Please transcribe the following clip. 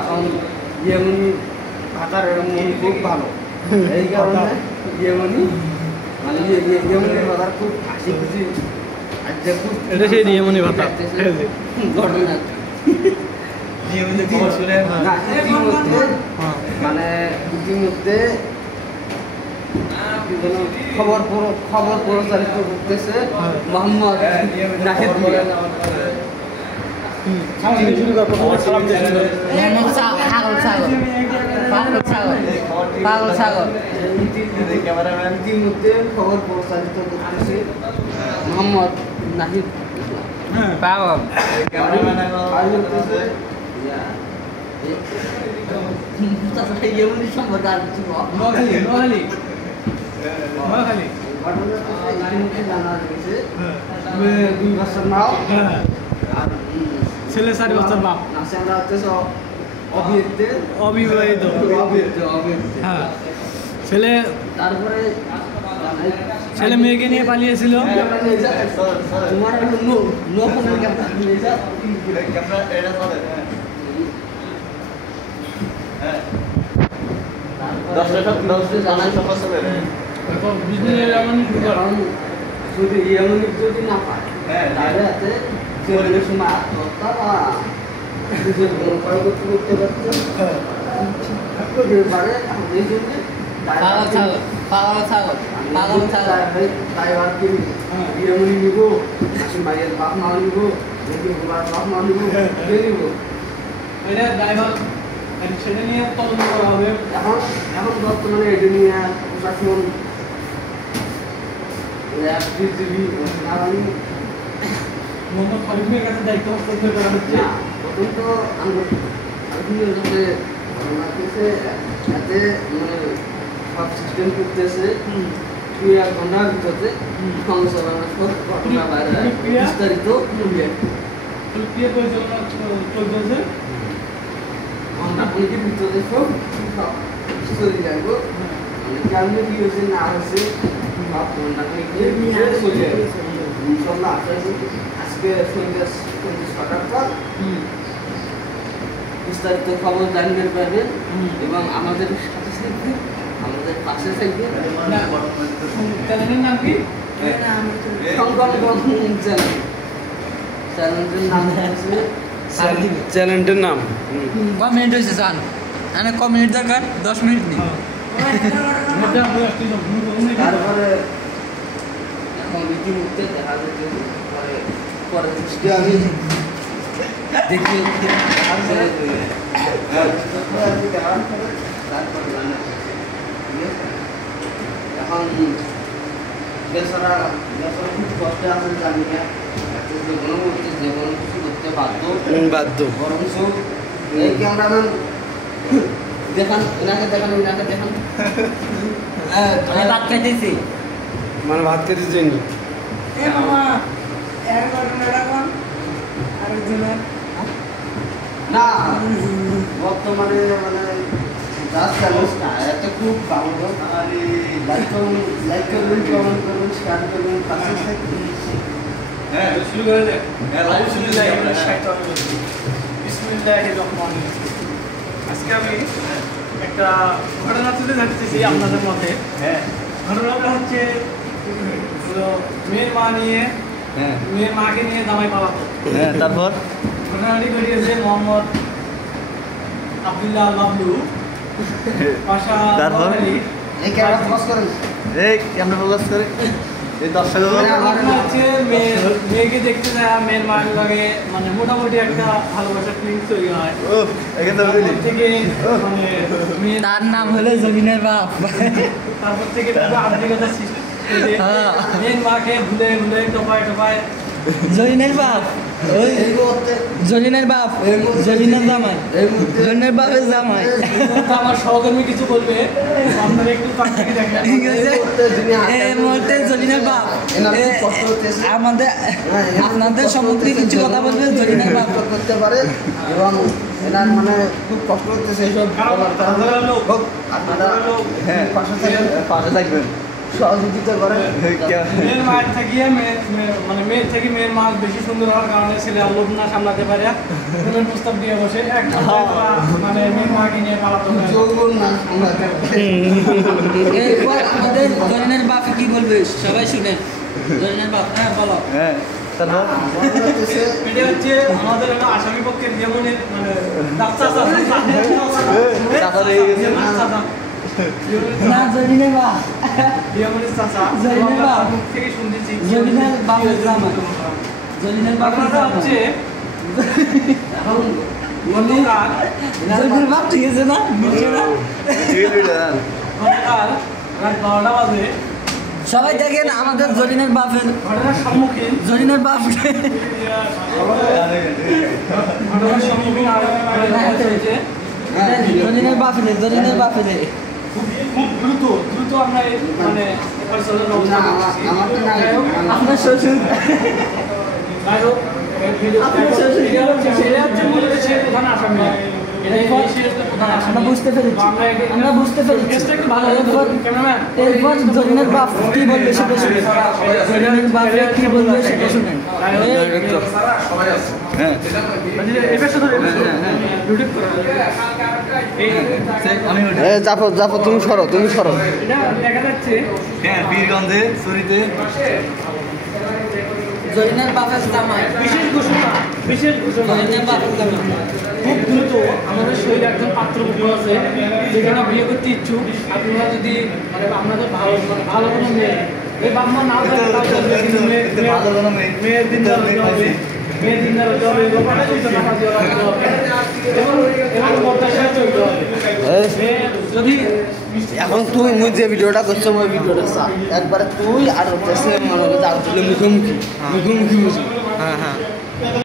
এখন ইয়েমনি ভাতার মন খুব ভালো, এই কারণে ইয়েমনি মানে ইয়েমনি ভাতার খুব হাসি খুশি। এটা সেই ইয়েমনি ভাতা ঘটনা মানে ইতিমধ্যে খবর প্রচারিত করতেছে মোহাম্মদ নাহিদ মিয়া। পাগল ছাগল ইতিমধ্যে খবর প্রচারিত করতেছে মোহাম্মদ নাহিদ পাগল সম্পর্কে আর কিছু জানা গেছে 2 বছর নাও আর ছেলে 4 বছর বাপ আমরা হচ্ছে অবিবাহিত। হ্যাঁ, ছেলে তারপরে ছেলে মেয়েকে নিয়ে পালিয়েছিল। তোমার যদি ইয়েমনি যদি না পায় তাহলে হাতে চলে সময় আত্মহত্যা বা নিজের ক্ষয়ক্ষতি করতে পারছে পারে। এই জন্য পাগল ছাগল ড্রাইভার কি ইয়েমনি নিব, মায়ের বাপ মা নিব, বাপ মা নিব, কে নিব? এটা ড্রাইভার সেটা নিয়ে তদন্ত করা হবে। এখন বর্তমানে এটা নিয়ে প্রশাসন মোহাম্মদ খলিফের কাছে দায়িত্ব হস্তান্তর করা হচ্ছে। প্রথম তো যাতে মানে সব সিস্টেম করতেছে 2-1 ঘন্টার ভিতরে সব ঘটনা বাইরে বিস্তারিত প্রক্রিয়া পরিচালনা চলছে। আপনাকে ভিতরে সব স্টোরি লাগবো কেমন কি হয়েছে না হয়েছে সব ঘন্টাকে গিয়ে চলে যাবে। ইনশাল্লাহ আজকে সন্ধ্যা 6টার পর বিস্তারিত খবর জানতে পারবেন এবং আমাদের সাথে সাথে আমাদের পাশে থাকবে। চ্যানেলের নাম কি? চ্যানেলটির নাম ক মিনিট হয়েছে জান মানে ক মিনিট দরকার 10 মিনিট নেই। তারপরে এখন ইতিমধ্যে দেখা যাচ্ছে পরে দৃষ্টি আমি দেখি এখন বেচারা খুব কষ্টে আছে জানি না, যে কোনো কিছু করতে বাধ্য বরঞ্চ এই ক্যামেরাম্যান দেখান এনাকে দেখান আমি ভাত খাইতেছি। মানে ভাত খেতে চাইনি না বর্তমানে মানে খুব ভালো লাইক করবেন কমেন্ট করবেন শেয়ার করবেন পাশে থাকবেন। শুরু করে দেখ। আজকে আমি একটা ঘটনা তুলে ধরতেছি আপনাদের মধ্যে। ঘটনাটা হচ্ছে মেয়ের মাকে নিয়ে জামাই পালাতো। তারপর ঘটনাটি ঘটিয়েছে মোহাম্মদ আব্দুল্লাহ বাবলু পাশা নোয়াখালী। এই ক্যামেরা ফোকাস করেন, এই দর্শক ঘটনা হচ্ছে মেয়েকে দেখতে যায়, মেয়ের মায়ের লাগে মানে মোটামুটি একটা ভালোবাসার ফিলিংস তৈরি হয়। তারপর থেকে মানে তার নাম হলো জমিনের বাপ। তারপর থেকে আন্তরিকতা সৃষ্টি মেয়ের মাকে ভুলে টোপায় জলিনের বাপ ওই জলিনের বাপ জলিনের জামাই জলিনের বাপের জামাই। আমার সহকর্মী কিছু বলবে, আপনারা একটু পাশ থেকে দেখেন। ঠিক আছে, এই মুহূর্তে জলিনের বাপ আমাদের আপনাদের সম্মুখে কিছু কথা বলবে। জলিনের বাপ করতে পারে এবং এনার মানে খুব কষ্ট করতেছে এইসব আপনারা পাশে থাকবেন সহযোগিতা করে। মেয়ের মায়ের থেকে মানে মেয়ের থেকে মেয়ের মা বেশি সুন্দর হওয়ার কারণে ছেলে লোভ না সামলাতে পারে ফুলের প্রস্তাব দিয়ে বসে একদম মানে মেয়ের মাকে নিয়ে পালাতে যৌবন না সামলাতে পারে। এরপর আমাদের জরিনার বাপ কি বলবে সবাই শুনেন। জরিনার বাপ হ্যাঁ বলো। এটা হচ্ছে আমাদের আসামি পক্ষের যেমনের মানে না জরিনার বাপ জরিনার বাপ থেকে শুনতেছি জরিনার বাপের জামা জরিনার বাপের জামা হচ্ছে জরিনার বাপ ঠিক আছে না বুঝছে না গতকাল রাত 12টা বাজে সবাই দেখেন আমাদের জরিনার বাপের ঘটনার সম্মুখীন জরিনার বাপ ঘটনার সম্মুখীন হয়েছে জরিনার বাপের খুব দ্রুত আমরা মানে না আমার তো নাই। আপনার শ্বশুর আমরা বুঝতে পেরেছি এরপর জরিনার বাপ কি বলবে সেটা শুনে জরিনার বাপ কি বলবে সেটা শুনেন জাফর তুমি সরো দেখা যাচ্ছে বীরগঞ্জে চুরিতে জরিনার বাপের জামাই বিশেষ ঘোষণা জরিনার বাপের জামাই খুব দ্রুত আমাদের শরীরে একজন পাত্রপক্ষ আছে যেখানে বিয়ে করতে ইচ্ছুক। আপনারা যদি মানে আপনাদের ভালো কোনো মেয়ে এই বাবা নাও থাকে তাও চলবে, কিন্তু মেয়ের দিন মেয়ের দিন চলবে এবং প্রত্যাশায় চলতে হবে। যদি এখন তুই মুই যে ভিডিওটা করছো ওই ভিডিওটা একবারে তুই আর মুখোমুখি বুঝি। হ্যাঁ